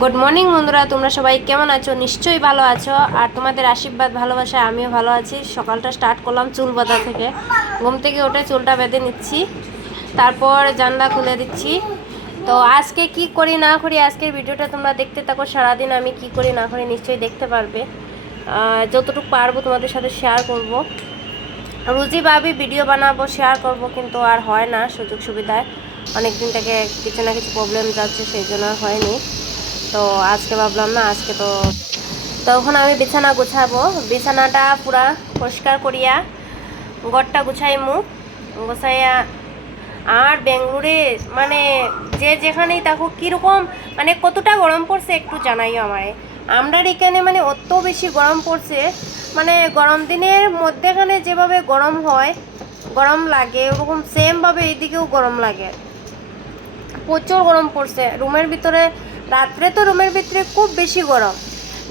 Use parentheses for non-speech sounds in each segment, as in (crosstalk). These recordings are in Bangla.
গুড মর্নিং বন্ধুরা, তোমরা সবাই কেমন আছো? নিশ্চয়ই ভালো আছো। আর তোমাদের আশীর্বাদ, ভালোবাসায় আমিও ভালো আছি। সকালটা স্টার্ট করলাম চুল বাঁধা থেকে। ঘুম থেকে উঠে চুলটা বেঁধে নিচ্ছি। তারপর জানলা খুলে দিচ্ছি। তো আজকে কি করি, না করি, আজকের ভিডিওটা তোমরা দেখতে থাকো। সারাদিন আমি কি করি, না করি, নিশ্চয়ই দেখতে পারবে। যতটুকু পারব তোমাদের সাথে শেয়ার করব। রুজি ভাবি ভিডিও বানাবো শেয়ার করব, কিন্তু আর হয় না সুযোগ সুবিধায় অনেক দিন থেকে কিছু না কিছু প্রবলেম যাচ্ছে, সেই জন্য হয়নি। তো আজকে ভাবলাম না, আজকে তো তখন আমি বিছানা গুছাবো। বিছানাটা পুরা পরিষ্কার করিয়া ঘরটা গুছাইমু। গুছাইয়া আর বেঙ্গলুরে মানে যে যেখানেই থাকুক, কীরকম মানে কতটা গরম পড়ছে একটু জানাইও আমারে আমরা এখানে মানে অত বেশি গরম পড়ছে মানে গরম দিনের মধ্যেখানে যেভাবে গরম হয়, গরম লাগে, ওরকম সেমভাবে এইদিকেও গরম লাগে। প্রচুর গরম পড়ছে। রুমের ভিতরে রাত্রে তো রুমের ভিতরে খুব বেশি গরম।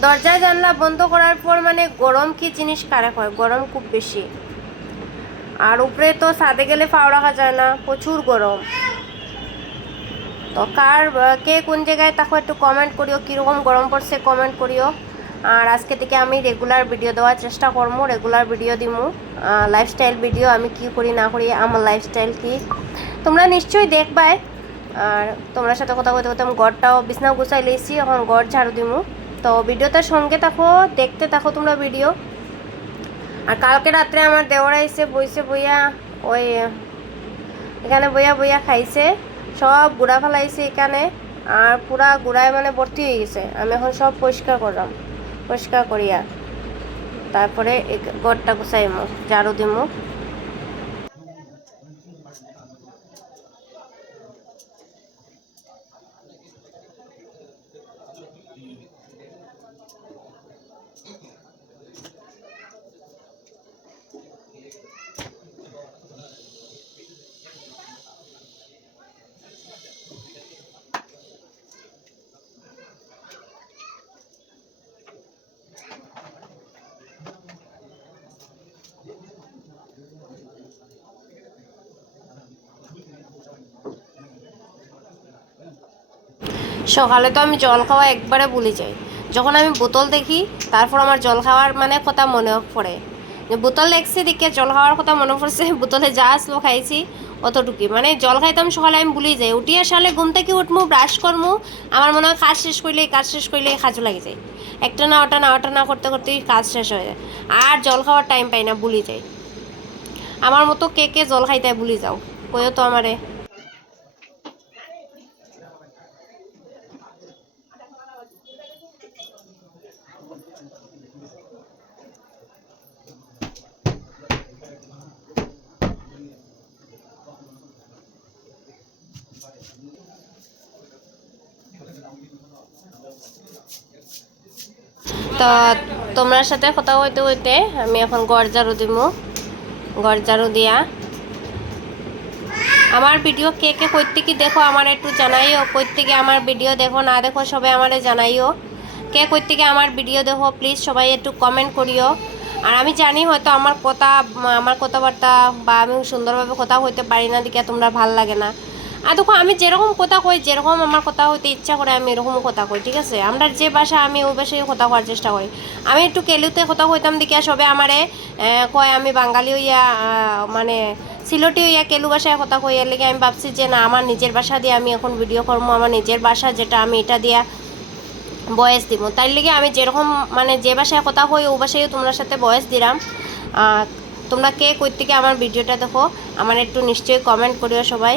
দরজা জানলা বন্ধ করার পর মানে গরম কি জিনিস কারে হয় গরম খুব বেশি। আর উপরে তো ছাদে গেলে ফাও রাখা যায় না, প্রচুর গরম। তো কার, কে কোন জায়গায় তাকে একটু কমেন্ট করিও, কীরকম গরম পড়ছে কমেন্ট করিও। আর আজকে থেকে আমি রেগুলার ভিডিও দেওয়ার চেষ্টা করব রেগুলার ভিডিও দিমু। লাইফস্টাইল ভিডিও আমি কি করি না করি, আমার লাইফস্টাইল কি। তোমরা নিশ্চয়ই দেখবাই। আর তোমার সাথে কথা বলতে বলতে আমি গড়টাও বিছনা গুছাই লেছি, এখন গড় ঝাড়ু দিমু। তো ভিডিওটার সঙ্গে থাকো, দেখতে থাকো তোমরা ভিডিও। আর কালকে রাত্রে আমার দেওয়ারা এসে বইছে, বইয়া ওই এখানে বইয়া বইয়া খাইছে, সব গুড়া ফেলাইছে এখানে, আর পুরা গুড়ায় মানে ভর্তি হয়ে গেছে। আমি এখন সব পরিষ্কার করলাম, পরিষ্কার করিয়া তারপরে গড়টা গুছাইমু, ঝাড়ু দিমু। সকালে তো আমি জল খাওয়া একবারে ভুলে যাই। যখন আমি বোতল দেখি, তারপর আমার জল খাওয়ার মানে কথা মনে পড়ে। বোতল দেখছি, দেখে জল খাওয়ার কথা মনে পড়ছে, (laughs) বোতলে যা আসলো খাইছি, অতটুকুই। মানে জল খাইতাম সকালে আমি ভুলেই যাই। উঠিয়ে সালে ঘুম থেকে উঠমু ব্রাশ করমু, আমার মনে হয় কাজ শেষ করলে কাজ শেষ করলে কাজও লাগে যায় একটা না ওটা না ওটা না করতে করতেই কাজ শেষ হয়ে যায়। আর জল খাওয়ার টাইম পাই না ভুলে যাই। আমার মতো কে কে জল খাইতে ভুলে যাও কইও তো আমারে। তো তোমার সাথে কথা হইতে হইতে আমি এখন গড় ঝাড়ু দিব গড় দিয়া। আমার ভিডিও কে কে কই থেকে দেখো আমার একটু জানাইও। কই থেকে আমার ভিডিও দেখো না দেখো সবাই আমারে জানাইও। কে কই থেকে আমার ভিডিও দেখো প্লিজ সবাই একটু কমেন্ট করিও। আর আমি জানি হয়তো আমার কথা, আমার কথাবার্তা বা আমি সুন্দরভাবে কথা হইতে পারি না, দিকে তোমরা ভালো লাগে না। আর দেখো, আমি যেরকম কথা কই, যেরকম আমার কথা হইতে ইচ্ছা করে, আমি এরকম কথা কই, ঠিক আছে? আমরা যে ভাষা, আমি ওই ভাষায় কথা করার চেষ্টা করি। আমি একটু কেলুতে কথা কইতাম দিকে সবে আমারে কয়, আমি বাঙালি হইয়া মানে সিলটি হইয়া কেলু ভাষায় কথা কই, এর লেগে আমি ভাবছি যে, না, আমার নিজের ভাষা দিয়ে আমি এখন ভিডিও করব, আমার নিজের ভাষা যেটা, আমি এটা দিয়া বয়েস দিব। তাই লেগে আমি যেরকম মানে যে ভাষায় কথা কই, ও ভাষায় তোমার সাথে বয়স দিলাম। তোমরা কে কই থেকে আমার ভিডিওটা দেখো, আমার একটু নিশ্চয়ই কমেন্ট করিও সবাই।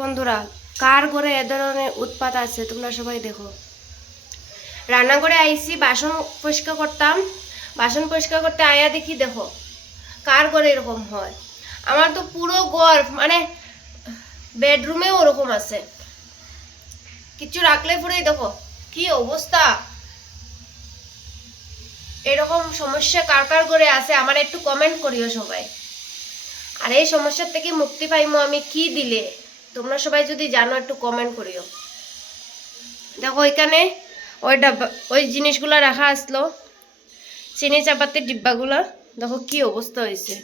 বন্ধুরা, কার ঘরে এ ধরনের উৎপাত আছে তোমরা সবাই দেখো। রান্নাঘরে আইসি, বাসন পরিষ্কার করতাম। বাসন পরিষ্কার করতে আয়া দেখি দেখো, কার ঘরে এরকম হয়। আমার তো পুরো ঘর মানে বেডরুমেও ওরকম আছে। কিছু রাখলে পুরেই দেখো, কি অবস্থা? এরকম সমস্যা কার কার ঘরে আছে, আমার একটু কমেন্ট করিও সবাই। আর এই সমস্যার থেকে মুক্তি পাইমো আমি কি দিলে? তোমরা সবাই যদি জানো, একটু কমেন্ট করিও। দেখো ওইখানে ওই ডাব্বা ওই জিনিসগুলো রাখা আসলো। চিনি চাপাতির ডিব্বাগুলো। দেখো, কি অবস্থা হয়েছে।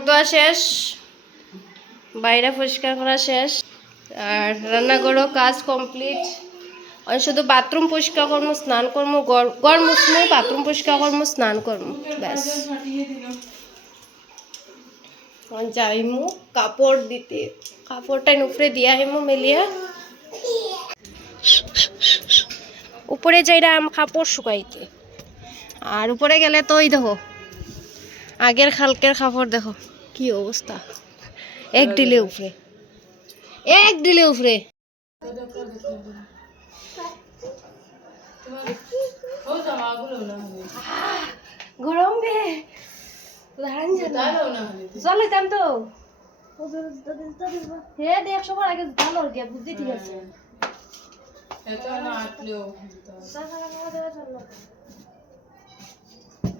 কাপড় ধোয়া শেষ, বাইরে পরিষ্কার করা শেষ, আর রান্নাঘরও কাজ কমপ্লিট আমি শুধু বাথরুম পরিষ্কার করব, স্নান করব গড় মুছমু বাথরুম পরিষ্কার করব, স্নান করব, ব্যাস। যাইমু, কাপড় দিতে। কাপড়টা উপরে দিয়া হিমু মেলিয়া। উপরে যাইরাম কাপড় শুকাইতে। আর উপরে গেলে তো ওই দেখো আগের খালকের কাপড় দেখো। কি অবস্থা? এক দিলে উপরে। এক দিলে উপরে। গরম রে চলে দাম তো। হে দেখ সবার আগে ভালো গিয়া বুদ্ধি ঠিক আছে।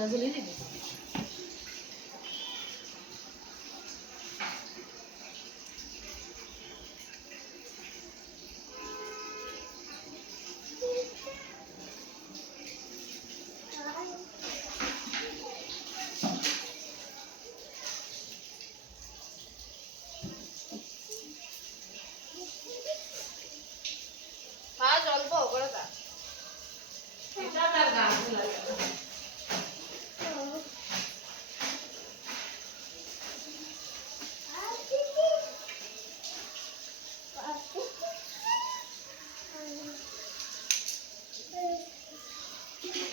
করে যা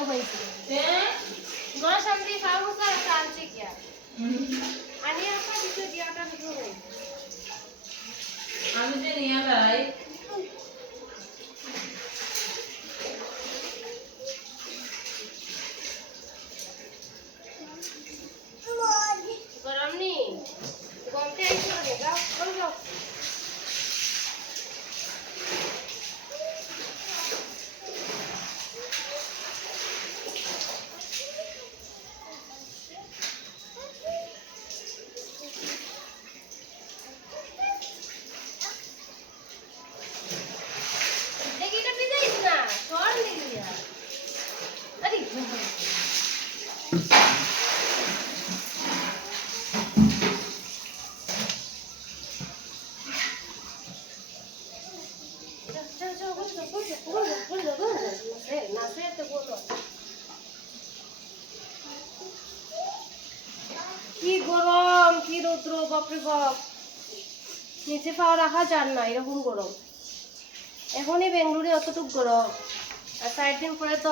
হয়েছে। হ্যাঁ? ঘরের সামনে থেকে পাওয়া মুসা ওটা আনছি কি আর আনিয়াটা কিছু দিয়াটা কিছু হয়েছে আমি যে নিয়ে যাই গরম নি গমতে আইছো রে যাও চল যাও দেখি এটা পিজাইস না সর দেখি আরে কি গরম কি রৌদ্র বাপরে বাপ নিচে পাওয়া রাখা যান না, এরকম গরম। এখনই বেঙ্গলুরে অতটুক গরম। আর চার দিন পরে তো